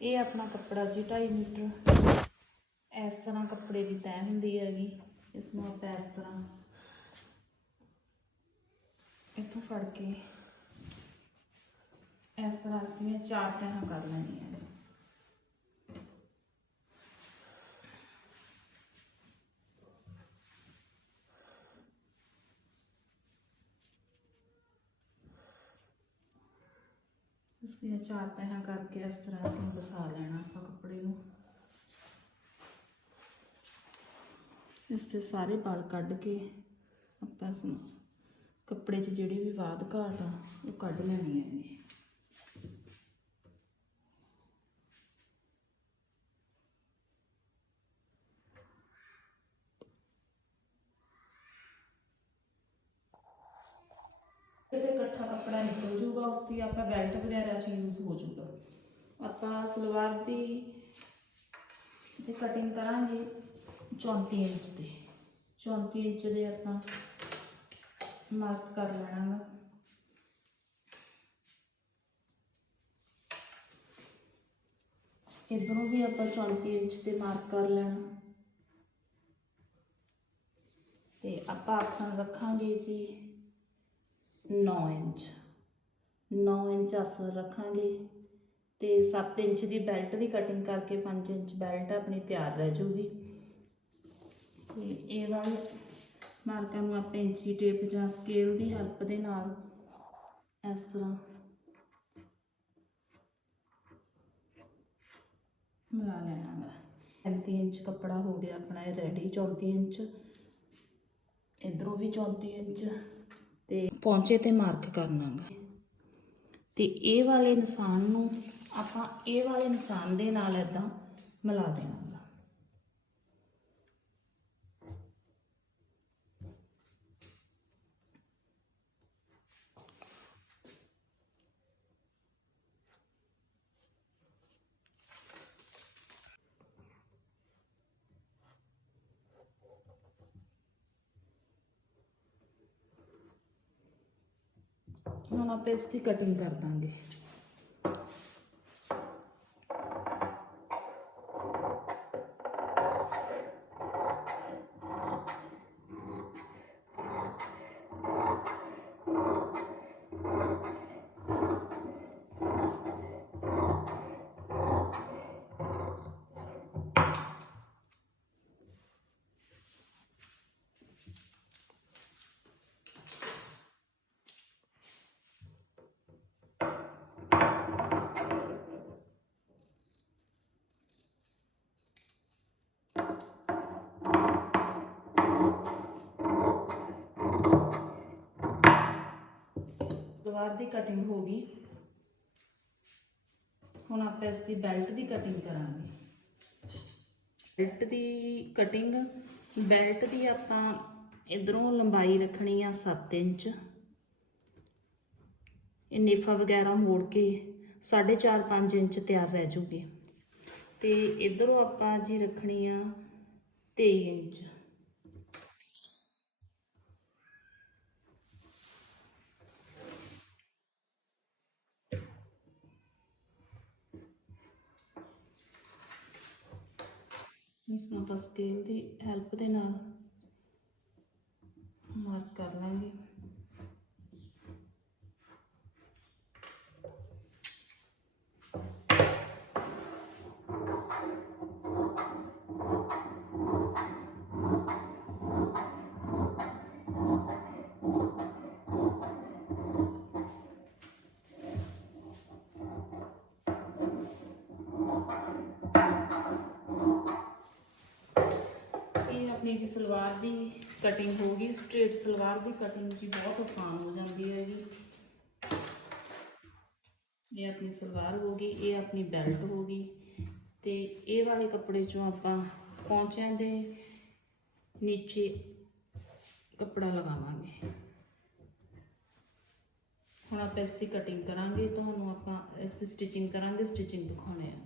ਇਹ ਆਪਣਾ ਕੱਪੜਾ ਜੀ 2.5 ਮੀਟਰ। ਇਸ ਤਰ੍ਹਾਂ ਕੱਪੜੇ ਦੀ ਤੈਅ ਹੁੰਦੀ ਹੈਗੀ। ਇਸ ਨੂੰ ਆਪਾਂ ਇਸ ਤਰ੍ਹਾਂ ਇੱਥੋਂ ਫੜ ਕੇ ਇਸ ਤਰ੍ਹਾਂ ਇਸ ਦੀਆਂ ਚਾਰ ਤੈਹਾਂ ਕਰ ਲੈਣੀਆਂ ਨੇ। ਇਸ ਦੀਆਂ ਚਾਰ ਤੈਹਾਂ ਕਰਕੇ ਇਸ ਤਰ੍ਹਾਂ ਇਸ ਨੂੰ ਵਸਾ ਲੈਣਾ ਆਪਾਂ ਕੱਪੜੇ ਨੂੰ। ਇਸ ਤੇ ਸਾਰੇ ਵਲ ਕੱਢ ਕੇ ਆਪਾਂ ਇਸ ਨੂੰ ਕੱਪੜੇ 'ਚ ਜਿਹੜੀ ਵੀ ਬਾਦ ਘਾਟ ਆ, ਉਹ ਕੱਢ ਲੈਣੀ ਹੈ ਇਹ ਕੱਪੜਾ ਨਿਕਲ ਜੂਗਾ ਉਸ ਦੀ ਆਪਾਂ ਬੈਲਟ ਵਗੈਰਾ 'ਚ ਯੂਜ਼ ਹੋ ਜੂਗਾ ਆਪਾਂ ਸਲਵਾਰ ਦੀ ਤੇ ਕਟਿੰਗ ਕਰਾਂਗੇ 34 ਇੰਚ ਦੀ 34 ਇੰਚ ਦੇ ਆਪਾਂ ਮਾਰਕ ਕਰ ਲੈਣਾ ਗਾ ਇਧਰੋਂ ਵੀ ਆਪਾਂ 34 ਇੰਚ ਤੇ ਮਾਰਕ ਕਰ ਲੈਣਾ। ਤੇ ਆਪਾਂ ਆਸਣ ਰੱਖਾਂਗੇ ਜੀ। 9 ਇੰਚ। 9 ਇੰਚ ਆਸਣ ਰੱਖਾਂਗੇ ਤੇ 7 ਇੰਚ ਦੀ ਬੈਲਟ ਦੀ ਕਟਿੰਗ ਕਰਕੇ 5 ਇੰਚ ਬੈਲਟ ਆਪਣੀ ਤਿਆਰ ਰਹਿ ਜੂਗੀ ਤੇ ਇਹ ਵਾਲੇ ਮਾਰਕਾਂ ਨੂੰ ਆਪਾਂ ਇੰਚੀ ਟੇਪ ਜਾਂ ਸਕੇਲ ਦੀ ਹੈਲਪ ਦੇ ਨਾਲ ਇਸ ਤਰ੍ਹਾਂ ਮਿਲਾ ਲੈਣਾ ਹੈ 35 ਇੰਚ ਕੱਪੜਾ ਹੋ ਗਿਆ ਆਪਣਾ ਇਹ ਰੈਡੀ 34 ਇੰਚ। ਇਧਰੋਂ ਵੀ 34 ਇੰਚ। ਤੇ ਪੌਂਚੇ ਤੇ ਮਾਰਕ ਕਰਨਾ ਗਾ ਤੇ ਇਹ ਵਾਲੇ ਨਿਸ਼ਾਨ ਨੂੰ ਆਪਾਂ ਇਹ ਵਾਲੇ ਨਿਸ਼ਾਨ ਦੇ ਨਾਲ ਇਦਾਂ ਮਿਲਾ ਦੇਣਾ ਹੁਣ ਆਪਾਂ ਇਸ ਦੀ ਕਟਿੰਗ ਕਰ ਦਾਂਗੇ। ਸਲਵਾਰ ਦੀ ਕਟਿੰਗ ਹੋ ਗਈ। ਹੁਣ ਆਪਾਂ ਇਸ ਦੀ ਬੈਲਟ ਦੀ ਕਟਿੰਗ ਕਰਾਂਗੇ। ਬੈਲਟ ਦੀ ਕਟਿੰਗ ਬੈਲਟ ਦੀ ਆਪਾਂ ਇਧਰੋਂ ਲੰਬਾਈ ਰੱਖਣੀ ਆ 7 ਇੰਚ। ਇਹ ਨੇਫਾ ਵਗੈਰਾ ਮੋੜ ਕੇ 4.5 5 ਇੰਚ ਤਿਆਰ ਰਹਿ ਜੂਗੀ। ਤੇ ਇਧਰੋਂ ਆਪਾਂ ਜੀ ਰੱਖਣੀ ਆ 23 ਇੰਚ। ਇਸ ਨੂੰ ਆਪਾਂ ਸਕੇਲ ਦੀ ਹੈਲਪ ਦੇ ਨਾਲ ਮਾਰਕ ਕਰ ਲਾਂਗੇ। ਆਪਣੀ ਜੀ ਸਲਵਾਰ ਦੀ ਕਟਿੰਗ ਹੋ ਗਈ ਸਟ੍ਰੇਟ ਸਲਵਾਰ ਦੀ ਕਟਿੰਗ ਜੀ ਬਹੁਤ ਆਸਾਨ ਹੋ ਜਾਂਦੀ ਹੈ ਜੀ। ਇਹ ਆਪਣੀ ਸਲਵਾਰ ਹੋ ਗਈ, ਇਹ ਆਪਣੀ ਬੈਲਟ ਹੋ ਗਈ ਤੇ ਇਹ ਵਾਲੇ ਕੱਪੜੇ ਚੋਂ ਆਪਾਂ ਪੌਂਚਿਆਂ ਦੇ ਨੀਚੇ ਕੱਪੜਾ ਲਗਾਵਾਂਗੇ। ਹੁਣ ਆਪਾਂ ਇਸ ਦੀ ਕਟਿੰਗ ਕਰਾਂਗੇ, ਤੁਹਾਨੂੰ ਆਪਾਂ ਇਸ ਦੀ ਸਟਿਚਿੰਗ ਕਰਾਂਗੇ ਸਟਿਚਿੰਗ ਦਿਖਾਉਣੇ ਆ।